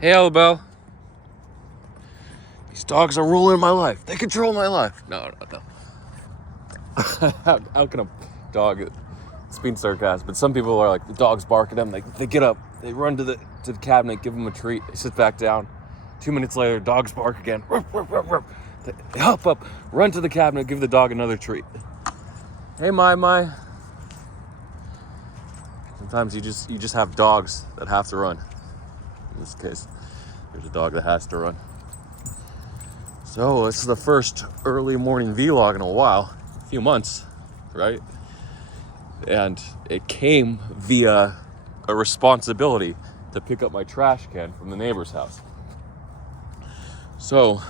Hey, Annabelle. These dogs are ruling my life. They control my life. No. How can a dog? It's being sarcastic, but some people are like, the dogs bark at them. They get up, they run to the cabinet, give them a treat. They sit back down. 2 minutes later, dogs bark again. Ruff, ruff, ruff, ruff. They hop up, run to the cabinet, give the dog another treat. Hey, my. Sometimes you just have dogs that have to run. In this case, there's a dog that has to run. So this is the first early morning vlog in a while, a few months, right? And it came via a responsibility to pick up my trash can from the neighbor's house. So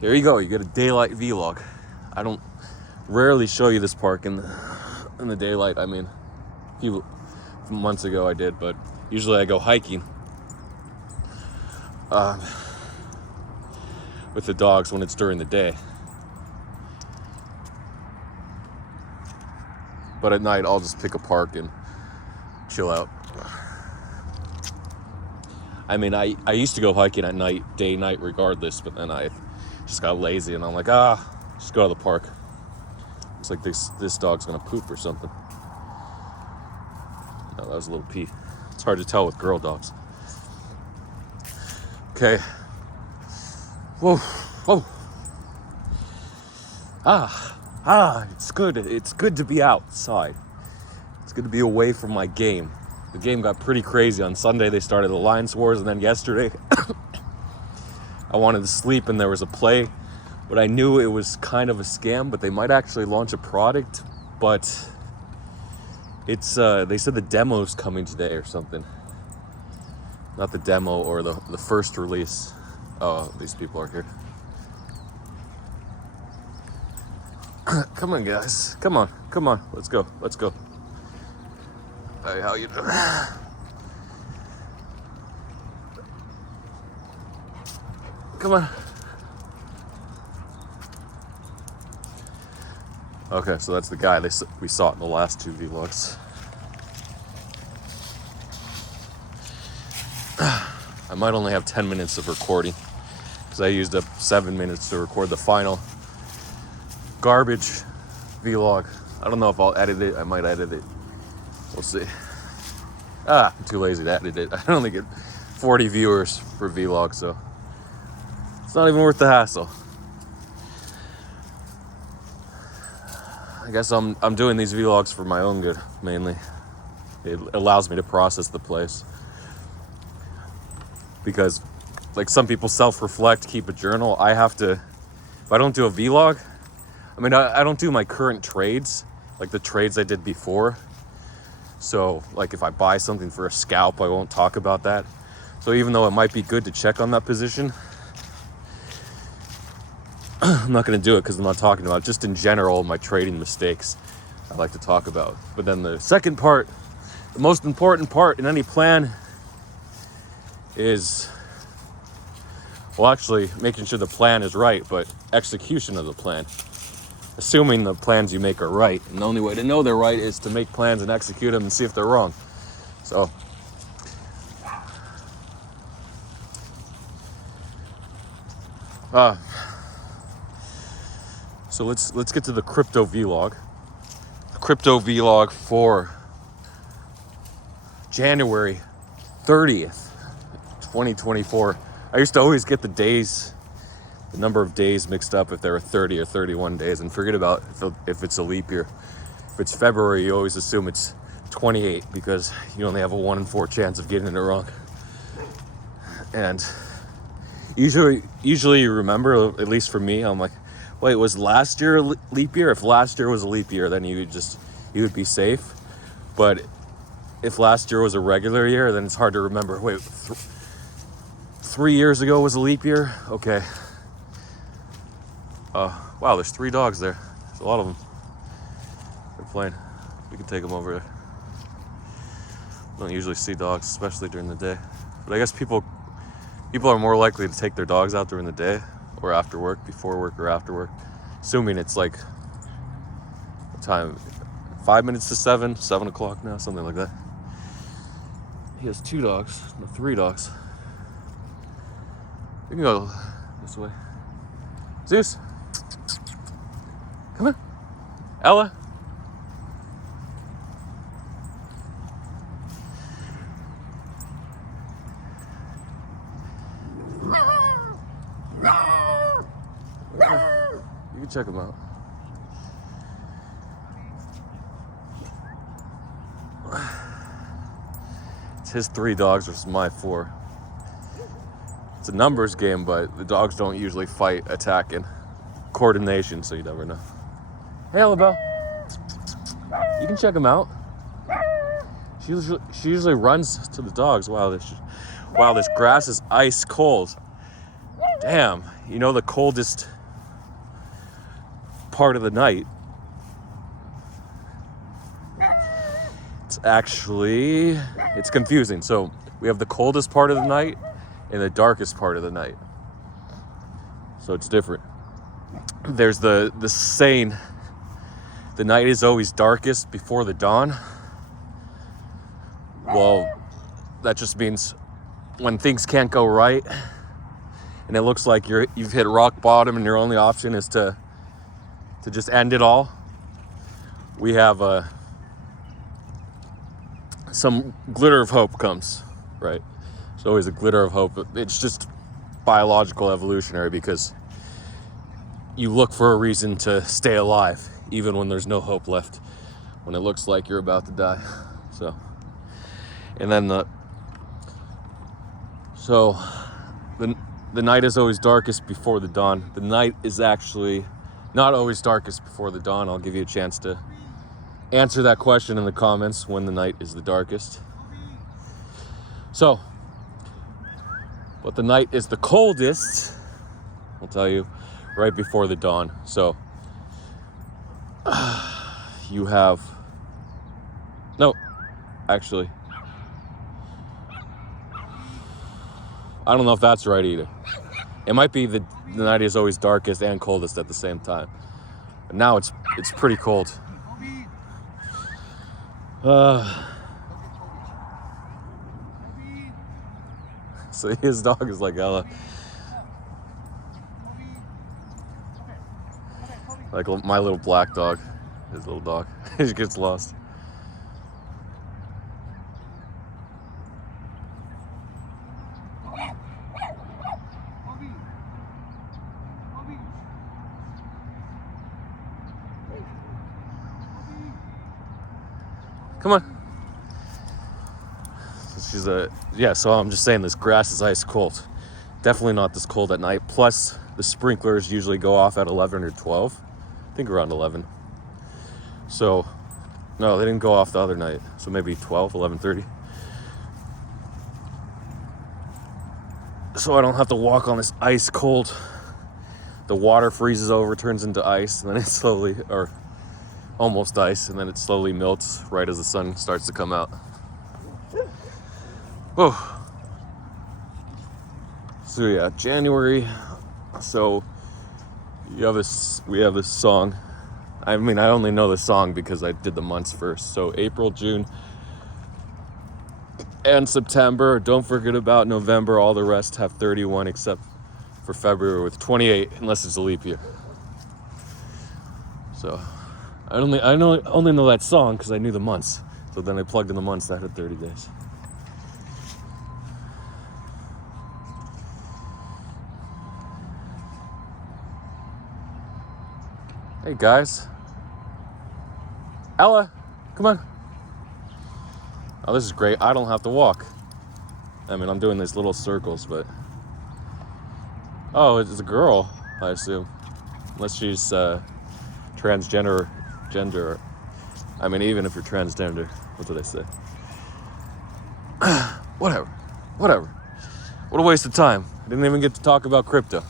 here you go, you get a daylight vlog. I don't rarely show you this park in the daylight. I mean, a few months ago I did, but usually I go hiking with the dogs when it's during the day. But at night, I'll just pick a park and chill out. I mean, I used to go hiking at night, day, night, regardless, but then I just got lazy and I'm like, just go to the park. It's like this dog's gonna poop or something. No, that was a little pee. It's hard to tell with girl dogs. Okay. Whoa. It's good. It's good to be outside. It's good to be away from my game. The game got pretty crazy. On Sunday, they started the Alliance Wars, and then yesterday, I wanted to sleep, and there was a play, but I knew it was kind of a scam, but they might actually launch a product, but it's, they said the demo's coming today or something. Not the demo or the first release. Oh, these people are here. Come on, guys. Come on. Let's go. Hey, how you doing? Come on. Okay, so that's the guy we saw it in the last two vlogs. I might only have 10 minutes of recording because I used up 7 minutes to record the final garbage vlog. I don't know if I'll edit it. I might edit it. We'll see. I'm too lazy to edit it. I only get 40 viewers per vlog, so it's not even worth the hassle. I guess I'm doing these vlogs for my own good, mainly. It allows me to process the place. Because, like, some people self-reflect, keep a journal. I have to, if I don't do a vlog, I mean, I don't do my current trades, like the trades I did before. So, like, if I buy something for a scalp, I won't talk about that. So even though it might be good to check on that position, I'm not going to do it because I'm not talking about it. Just in general, my trading mistakes I like to talk about. But then the second part, the most important part in any plan is, well, actually making sure the plan is right, but execution of the plan. Assuming the plans you make are right. And the only way to know they're right is to make plans and execute them and see if they're wrong. So, let's get to the crypto vlog. Crypto vlog for January 30th, 2024. I used to always get the number of days mixed up if there were 30 or 31 days, and forget about if it's a leap year. If it's February, you always assume it's 28 because you only have a 1 in 4 chance of getting it wrong. And usually you remember, at least for me, I'm like, wait, was last year a leap year? If last year was a leap year, then you would be safe. But if last year was a regular year, then it's hard to remember. Wait, 3 years ago was a leap year? Okay. Wow, there's 3 dogs there. There's a lot of them. They're playing. We can take them over there. Don't usually see dogs, especially during the day. But I guess people are more likely to take their dogs out during the day or after work, before work or after work. Assuming it's like, what time? 5 minutes to 7 o'clock now, something like that. He has 2 dogs, no 3 dogs. We can go this way. Zeus, come on. Ella. You can check him out. It's his 3 dogs versus my 4. It's a numbers game, but the dogs don't usually fight, attack, and coordination, so you never know. Hey, Annabelle. You can check him out. She usually runs to the dogs. Wow, this grass is ice cold. Damn, you know the coldest part of the night? It's confusing. So we have the coldest part of the night and the darkest part of the night. So it's different. There's the saying, the night is always darkest before the dawn. Well, that just means when things can't go right and it looks like you've hit rock bottom and your only option is to just end it all. We have some glitter of hope comes, right? It's always a glitter of hope. It's just biological evolutionary because you look for a reason to stay alive, even when there's no hope left, when it looks like you're about to die. So, and then the night is always darkest before the dawn. The night is actually not always darkest before the dawn. I'll give you a chance to answer that question in the comments when the night is the darkest. So, but the night is the coldest, I'll tell you, right before the dawn. So, you have, no, actually, I don't know if that's right either. It might be the night is always darkest and coldest at the same time. But now it's pretty cold. So his dog is like Ella. Like my little black dog, his little dog. He gets lost. Come on. So I'm just saying this grass is ice cold. Definitely not this cold at night. Plus the sprinklers usually go off at 11 or 12. I think around 11. So, no, they didn't go off the other night. So maybe 12, 11:30. So I don't have to walk on this ice cold. The water freezes over, turns into ice, and then it slowly, or almost ice, and then it slowly melts right as the sun starts to come out. Oh. So yeah, January. So we have this song. I mean, I only know the song because I did the months first. So April, June, and September. Don't forget about November. All the rest have 31 except for February with 28, unless it's a leap year. So I only know that song because I knew the months. So then I plugged in the months that had 30 days. Hey guys. Ella, come on. Oh, this is great. I don't have to walk. I mean, I'm doing these little circles, but... Oh, it's a girl, I assume. Unless she's transgender. I mean, even if you're transgender, what did I say? Whatever. What a waste of time. I didn't even get to talk about crypto.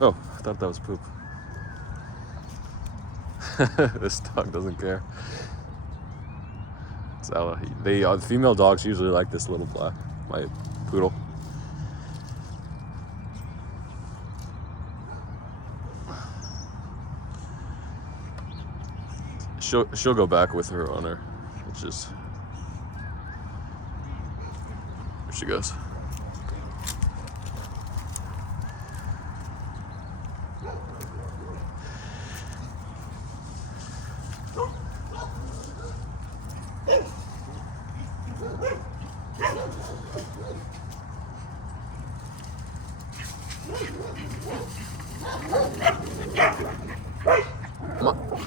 Oh, I thought that was poop. This dog doesn't care. It's Ella. The female dogs usually like this little black, my poodle. She'll go back with her owner, which is There she goes.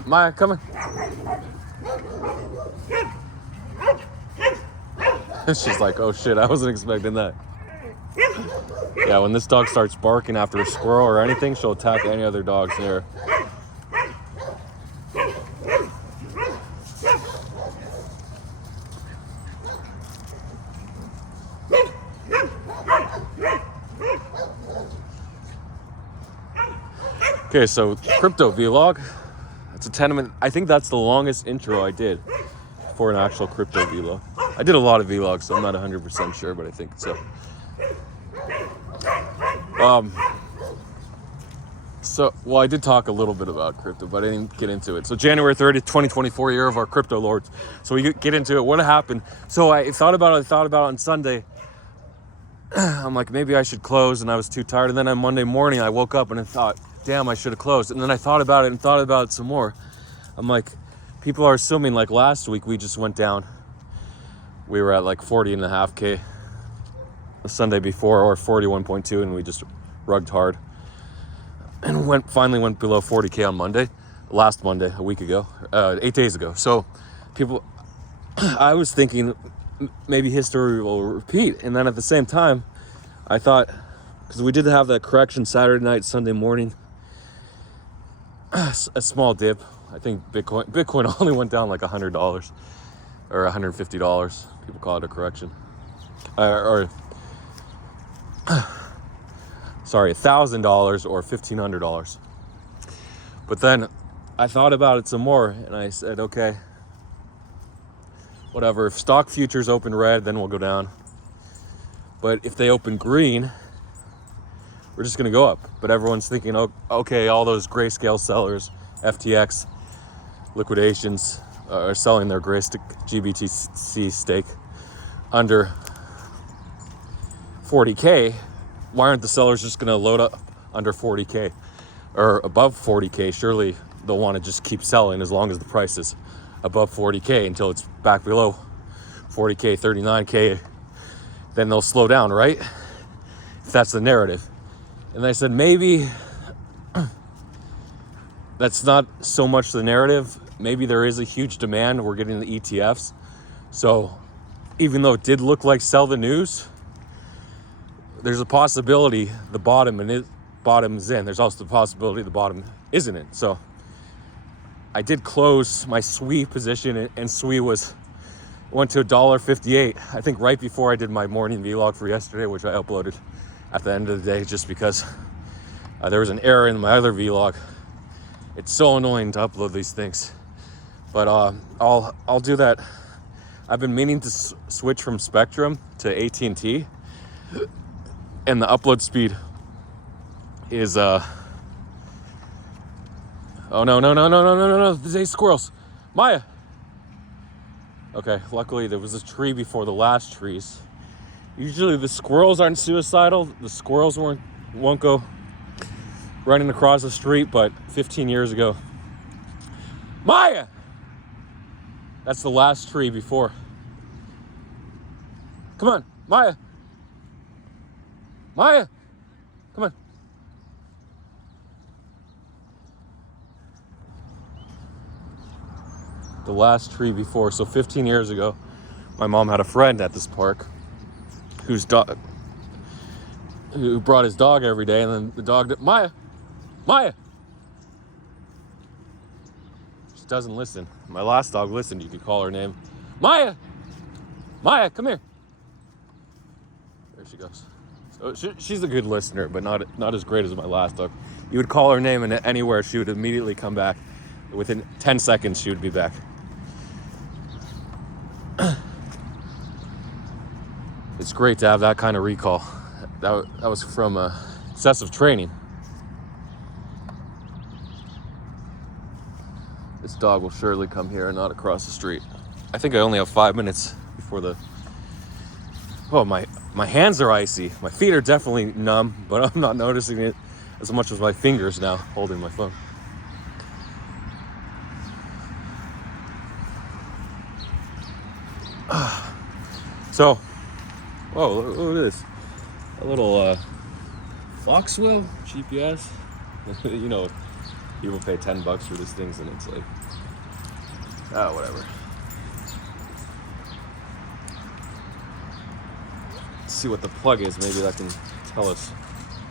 Maya, come in. She's like, oh shit, I wasn't expecting that. Yeah, when this dog starts barking after a squirrel or anything, she'll attack any other dogs there. Okay, so crypto vlog. It's a 10-minute. I think that's the longest intro I did for an actual crypto vlog. I did a lot of vlogs, so I'm not 100% sure, but I think so. Well, I did talk a little bit about crypto, but I didn't get into it. So January 30th, 2024, year of our crypto lords. So we get into it. What happened? So I thought about it on Sunday. I'm like, maybe I should close, and I was too tired. And then on Monday morning, I woke up and I thought, damn, I should have closed. And then I thought about it some more. I'm like, people are assuming like last week we just went down. We were at like 40.5K the Sunday before, or 41.2, and we just rugged hard. And finally went below 40K on last Monday, a week ago, 8 days ago. So I was thinking maybe history will repeat. And then at the same time, I thought, because we did have that correction Saturday night, Sunday morning, a small dip. I think Bitcoin only went down like $100 or $150. People call it a correction. Sorry, $1,000 or $1,500. But then I thought about it some more and I said, okay, whatever. If stock futures open red, then we'll go down. But if they open green, we're just going to go up. But everyone's thinking, oh, okay, all those grayscale sellers, FTX, liquidations, are selling their GBTC stake under 40K. Why aren't the sellers just going to load up under 40K or above 40K? Surely they'll want to just keep selling as long as the price is above 40K until it's back below 40K, 39K. Then they'll slow down, right? If that's the narrative. And I said, maybe that's not so much the narrative. Maybe there is a huge demand. We're getting the ETFs. So even though it did look like sell the news, there's a possibility the bottom's in. There's also the possibility the bottom isn't in. So I did close my SWE position, and SWE went to $1.58. I think right before I did my morning vlog for yesterday, which I uploaded at the end of the day, just because there was an error in my other vlog. It's so annoying to upload these things, but I'll do that. I've been meaning to switch from Spectrum to AT&T, and the upload speed is oh no, these squirrels. Maya. Okay, luckily there was a tree before the last trees. Usually the squirrels aren't suicidal. The squirrels won't go running across the street, but 15 years ago. Maya! That's the last tree before. Come on, Maya. Maya, come on. The last tree before. So 15 years ago, my mom had a friend at this park who brought his dog every day, and then the dog, Maya. She doesn't listen. My last dog listened. You could call her name. Maya, come here. There she goes. So she's a good listener, but not as great as my last dog. You would call her name, and anywhere she would immediately come back. Within 10 seconds, she would be back. It's great to have that kind of recall. That was from excessive training. This dog will surely come here and not across the street. I think I only have 5 minutes before Oh, my hands are icy. My feet are definitely numb, but I'm not noticing it as much as my fingers now holding my phone. So, whoa, look at this. A little Foxwell GPS. You know, people pay $10 for these things and it's like, whatever. Let's see what the plug is. Maybe that can tell us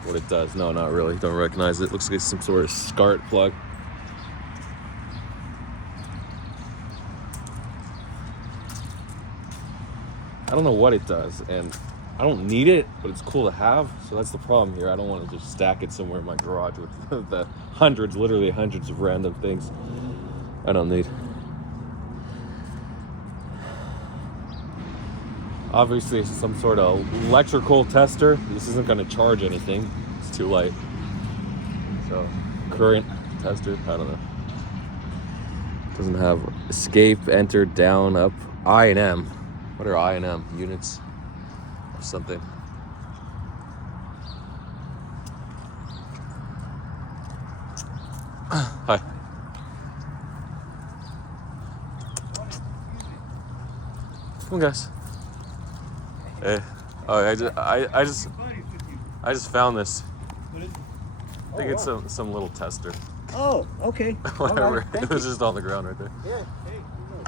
what it does. No, not really. Don't recognize it. Looks like some sort of SCART plug. I don't know what it does, and I don't need it, but it's cool to have. So that's the problem here. I don't want to just stack it somewhere in my garage with the literally hundreds of random things I don't need. Obviously, it's some sort of electrical tester. This isn't going to charge anything. It's too light. So, current tester, I don't know. Doesn't have escape, enter, down, up, I and M. What are I and M? Units or something? Hi. Come on, guys. Hey. Oh, I just found this. I think it's some little tester. Oh, okay. Whatever. Right, it was just on the ground right there. Yeah. Hey, who knows?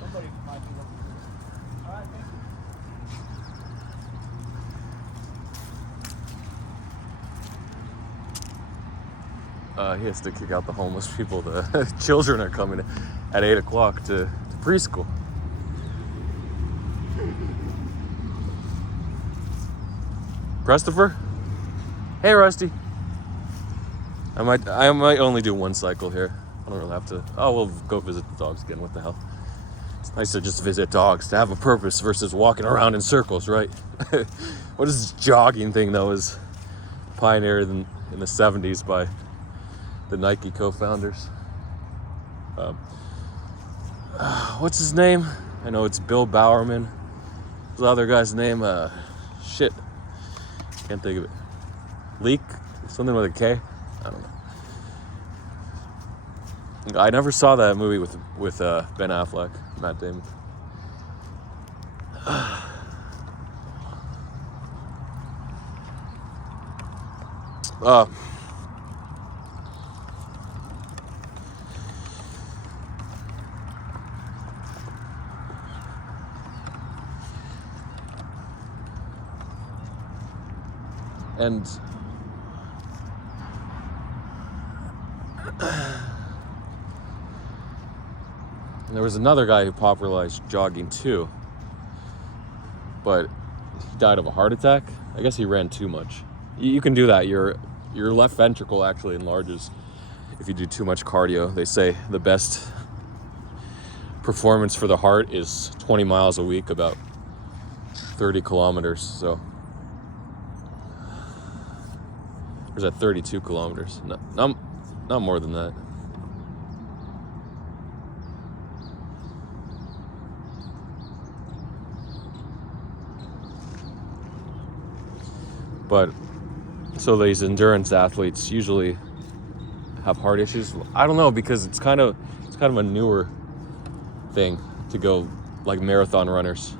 Somebody might be looking. All right, thank you. He has to kick out the homeless people. The children are coming at 8 o'clock to preschool. Christopher? Hey, Rusty. I might only do one cycle here. I don't really have to. Oh, we'll go visit the dogs again. What the hell? It's nice to just visit dogs, to have a purpose versus walking around in circles, right? What is this jogging thing that was pioneered in the 70s by the Nike co-founders? What's his name? I know it's Bill Bowerman. What's the other guy's name? Shit. Can't think of it. Leak? Something with a K? I don't know. I never saw that movie with Ben Affleck, Matt Damon. And there was another guy who popularized jogging too, but he died of a heart attack. I guess he ran too much. You can do that. Your left ventricle actually enlarges if you do too much cardio. They say the best performance for the heart is 20 miles a week, about 30 kilometers. So or is that 32 kilometers? No, not more than that. But so these endurance athletes usually have heart issues. I don't know, because it's kind of a newer thing to go like marathon runners.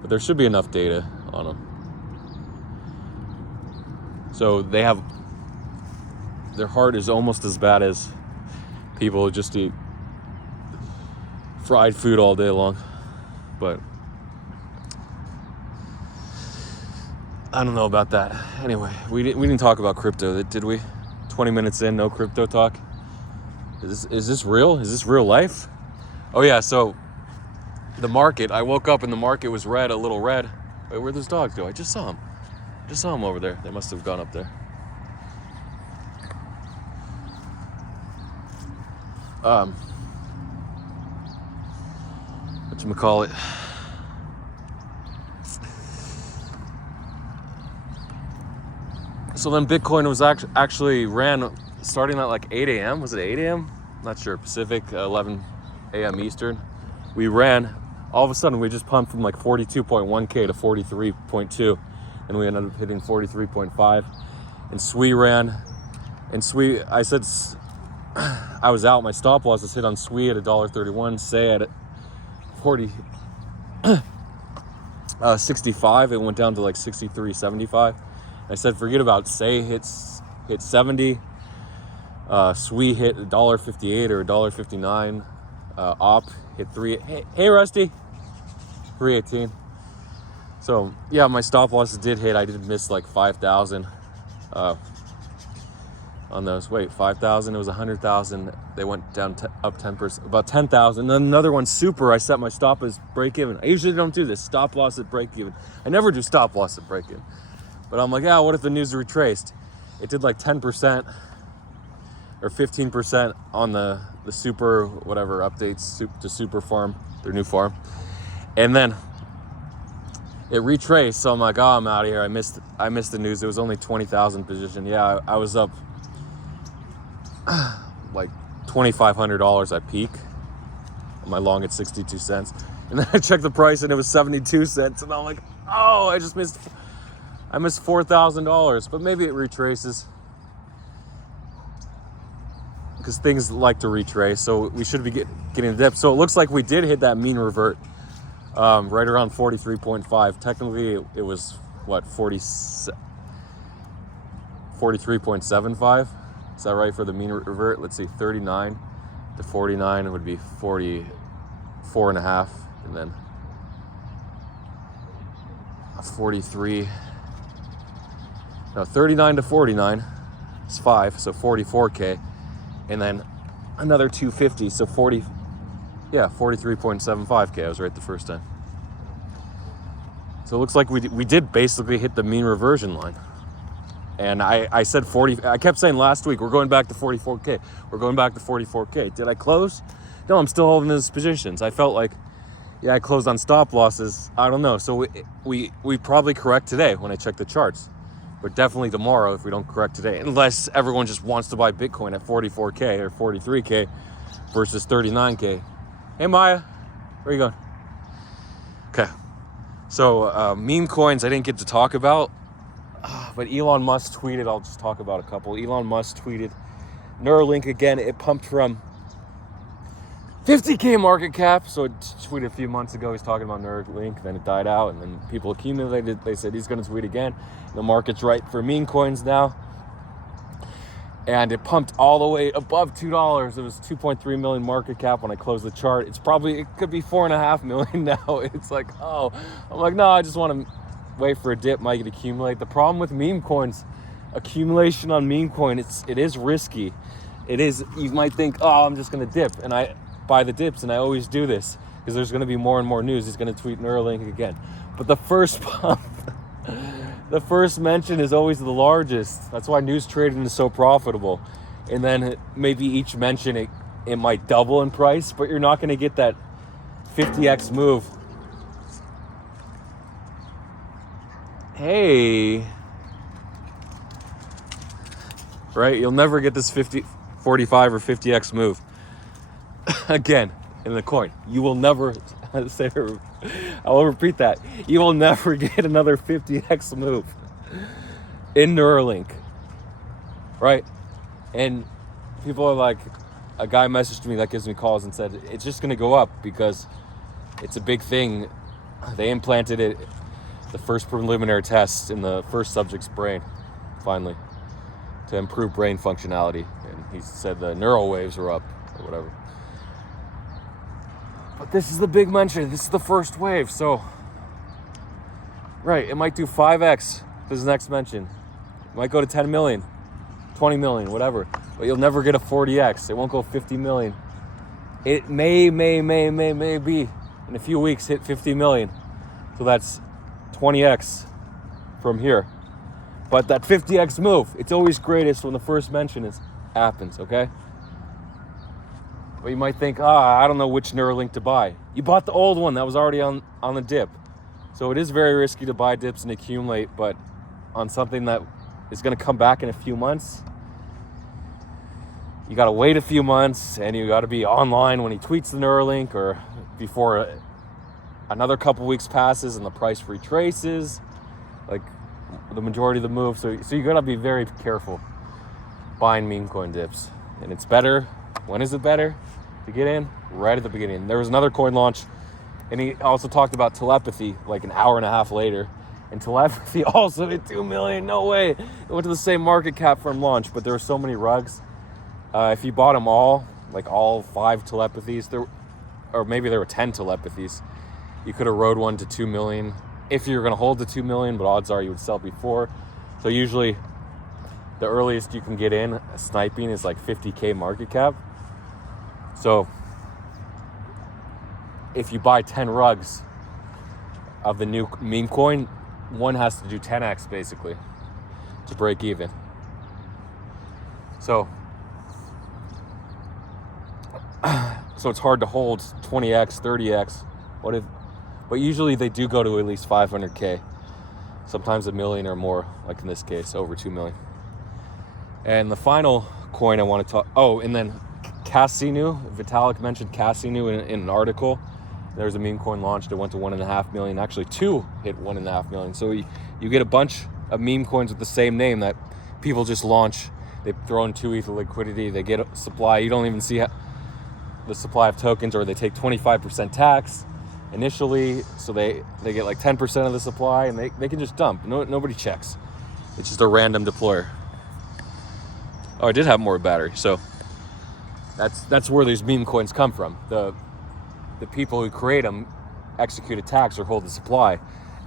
But there should be enough data on them. So their heart is almost as bad as people who just eat fried food all day long. But I don't know about that. Anyway, we didn't talk about crypto, did we? 20 minutes in, no crypto talk. Is this real? Is this real life? Oh yeah, so the market, I woke up and the market was red, a little red. Wait, where'd those dogs go? I just saw them over there. They must have gone up there. Whatchamacallit? So then Bitcoin was actually ran starting at like 8 a.m. Was it 8 a.m.? Not sure. Pacific, 11 a.m. Eastern. We ran all of a sudden we just pumped from like 42.1K to 43.2, and we ended up hitting 43.5. And SWE ran, and SWE, I said I was out. My stop loss was hit on SWE at $1.31, say at 65. It went down to like 63.75. I said forget about say hit 70. SWE hit $1.58 or $1.59. Op hit 3. Hey Rusty, 318. So yeah, my stop losses did hit. I did miss like 5,000 on those. Wait, 5,000. It was 100,000. They went down up 10%, about 10,000. Then another one, super. I set my stop as break even. I usually don't do this. Stop loss at break even. I never do stop loss at break even. But I'm like, what if the news retraced? It did like 10% or 15% on the super whatever updates to super farm, their new farm, and then it retraced. So I'm like, I'm out of here. I missed the news. It was only 20,000 position. Yeah, I was up like $2,500 at peak. My long at 62 cents, and then I checked the price and it was 72 cents, and I'm like, I missed $4,000. But maybe it retraces, because things like to retrace, so we should be getting a dip. So it looks like we did hit that mean revert right around 43.5. Technically it was what, 43.75? Is that right for the mean revert? Let's see, 39 to 49 would be 44.5, and then 39 to 49 is 5, so 44K. And then another 250, so 43.75K. I was right the first time. So it looks like we did basically hit the mean reversion line. And I said 40, I kept saying last week, we're going back to 44K. We're going back to 44K. Did I close? No, I'm still holding those positions. I felt like, I closed on stop losses. I don't know. So we probably correct today when I check the charts. But definitely tomorrow if we don't correct today. Unless everyone just wants to buy Bitcoin at 44K or 43K versus 39K. Hey Maya, where are you going? Okay. So meme coins I didn't get to talk about. But Elon Musk tweeted, I'll just talk about a couple. Elon Musk tweeted, Neuralink again, it pumped from 50K market cap. So it tweeted a few months ago, he's talking about Neuralink, then it died out, and then people accumulated. They said he's going to tweet again. The market's right for meme coins now. And it pumped all the way above $2. It was 2.3 million market cap when I closed the chart. It could be 4.5 million now. It's like, I'm like, no, I just want to wait for a dip, might accumulate. The problem with meme coins, accumulation on meme coin, it is risky. It is, you might think, I'm just going to dip, and I buy the dips, and I always do this because there's going to be more and more news. He's going to tweet Neuralink again. But the first pump, the first mention is always the largest. That's why news trading is so profitable. And then maybe each mention, it might double in price, but you're not going to get that 50x move. Hey. Right? You'll never get this 45 or 50x move again in the coin. You will never say, I'll repeat that. You will never get another 50x move in Neuralink. Right? And people are like, a guy messaged me that gives me calls and said, it's just going to go up because it's a big thing. They implanted it, the first preliminary test in the first subject's brain, finally, to improve brain functionality. And he said the neural waves were up or whatever. But this is the big mention. This is the first wave. So, right, it might do 5x. This is the next mention. It might go to 10 million, 20 million, whatever. But you'll never get a 40x. It won't go 50 million. It may be in a few weeks hit 50 million. So that's 20x from here. But that 50x move, it's always greatest when the first mention happens, okay? But you might think, I don't know which Neuralink to buy. You bought the old one that was already on the dip. So it is very risky to buy dips and accumulate, but on something that is going to come back in a few months, you got to wait a few months, and you got to be online when he tweets the Neuralink or before another couple weeks passes and the price retraces, like the majority of the move. So you gotta be very careful buying meme coin dips. And it's better. When is it better to get in? Right at the beginning. There was another coin launch, and he also talked about telepathy like an hour and a half later. And telepathy also hit 2 million. No way. It went to the same market cap from launch, but there were so many rugs. If you bought them all, like all 5 telepathies, or maybe there were 10 telepathies, you could have rode one to 2 million if you're going to hold the 2 million, but odds are you would sell before. So usually the earliest you can get in sniping is like 50K market cap. So if you buy 10 rugs of the new meme coin, one has to do 10x basically to break even. So it's hard to hold 20x, 30x. But usually they do go to at least 500K, sometimes a million or more, like in this case, over 2 million. And the final coin I want to talk, and then Casinu, Vitalik mentioned Casinu in an article. There's a meme coin launched, it went to 1.5 million, actually 2 hit 1.5 million. So you get a bunch of meme coins with the same name that people just launch. They throw in 2 ETH liquidity, they get a supply, you don't even see the supply of tokens, or they take 25% tax initially, so they get like 10% of the supply, and they can just dump. Nobody checks. It's just a random deployer. Oh, I did have more battery, so that's where these meme coins come from. The people who create them execute a tax or hold the supply,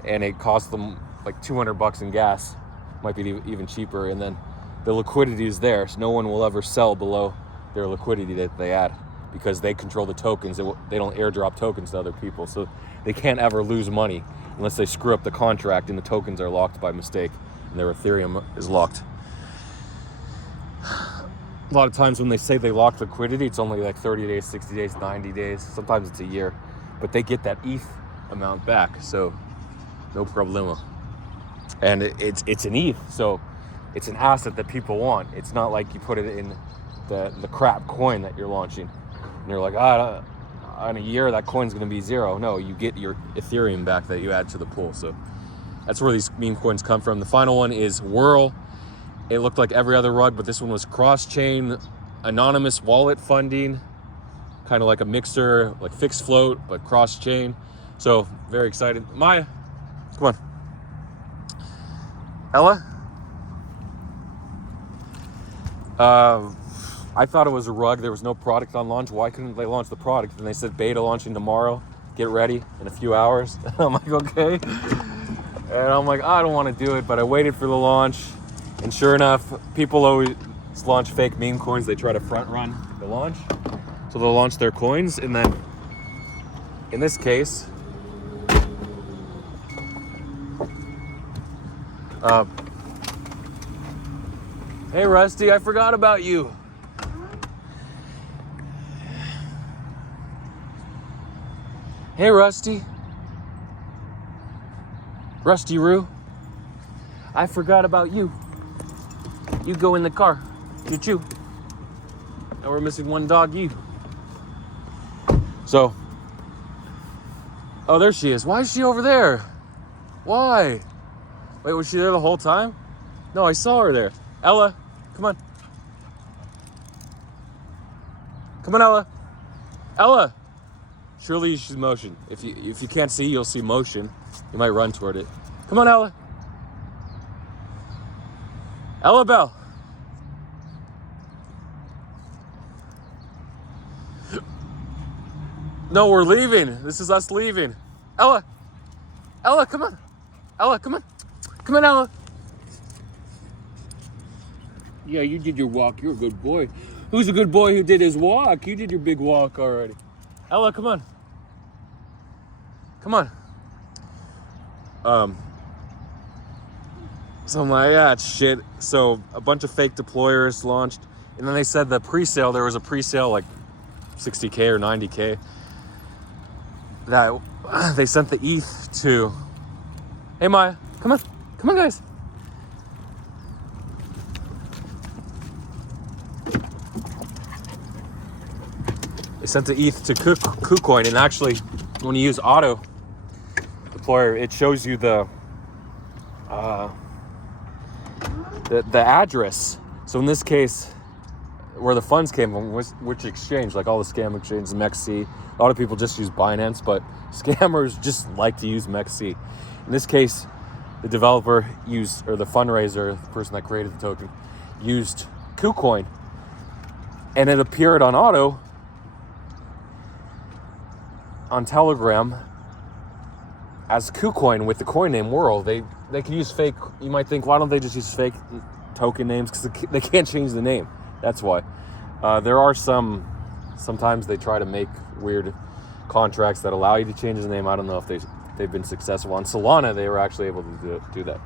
and it costs them like $200 in gas, might be even cheaper, and then the liquidity is there, so no one will ever sell below their liquidity that they add, because they control the tokens. They don't airdrop tokens to other people, so they can't ever lose money unless they screw up the contract and the tokens are locked by mistake and their Ethereum is locked. A lot of times when they say they lock liquidity, it's only like 30 days, 60 days, 90 days. Sometimes it's a year, but they get that ETH amount back, so no problema. And it's an ETH, so it's an asset that people want. It's not like you put it in the crap coin that you're launching, and you're like, in a year that coin's going to be zero. No, you get your Ethereum back that you add to the pool. So that's where these meme coins come from. The final one is Whirl. It looked like every other rug, but this one was cross-chain, anonymous wallet funding, kind of like a mixer, like fixed float, but cross-chain. So very excited. Maya, come on. Ella? I thought it was a rug. There was no product on launch. Why couldn't they launch the product? And they said beta launching tomorrow. Get ready in a few hours. I'm like, okay. And I'm like, I don't want to do it, but I waited for the launch. And sure enough, people always launch fake meme coins. They try to front run the launch. So they'll launch their coins, and then in this case, hey Rusty, I forgot about you. Hey Rusty. Rusty Roo. I forgot about you. You go in the car. Choo-choo. Now we're missing one doggy. So, oh, there she is. Why is she over there? Why? Wait, was she there the whole time? No, I saw her there. Ella, come on. Come on, Ella. Ella. Surely she's motion. If you can't see, you'll see motion. You might run toward it. Come on, Ella. Ella Bell. No, we're leaving. This is us leaving. Ella. Ella, come on. Ella, come on. Come on, Ella. Yeah, you did your walk. You're a good boy. Who's a good boy who did his walk? You did your big walk already. Ella, come on. Come on. So I'm like, yeah, it's shit. So a bunch of fake deployers launched, and then they said the pre-sale, there was a pre-sale like 60K or 90K that they sent the ETH to. Hey Maya, come on. Come on, guys. They sent the ETH to KuCoin, and actually when you use auto Explorer, it shows you the address. So in this case, where the funds came from, which exchange, like all the scam exchanges, MEXC. A lot of people just use Binance, but scammers just like to use MEXC. In this case, the developer used, or the fundraiser, the person that created the token, used KuCoin, and it appeared on auto on Telegram as KuCoin with the coin name Whirl. They can use fake. You might think, why don't they just use fake token names? Because they can't change the name. That's why. There are sometimes they try to make weird contracts that allow you to change the name. I don't know if they've been successful. On Solana, they were actually able to do that.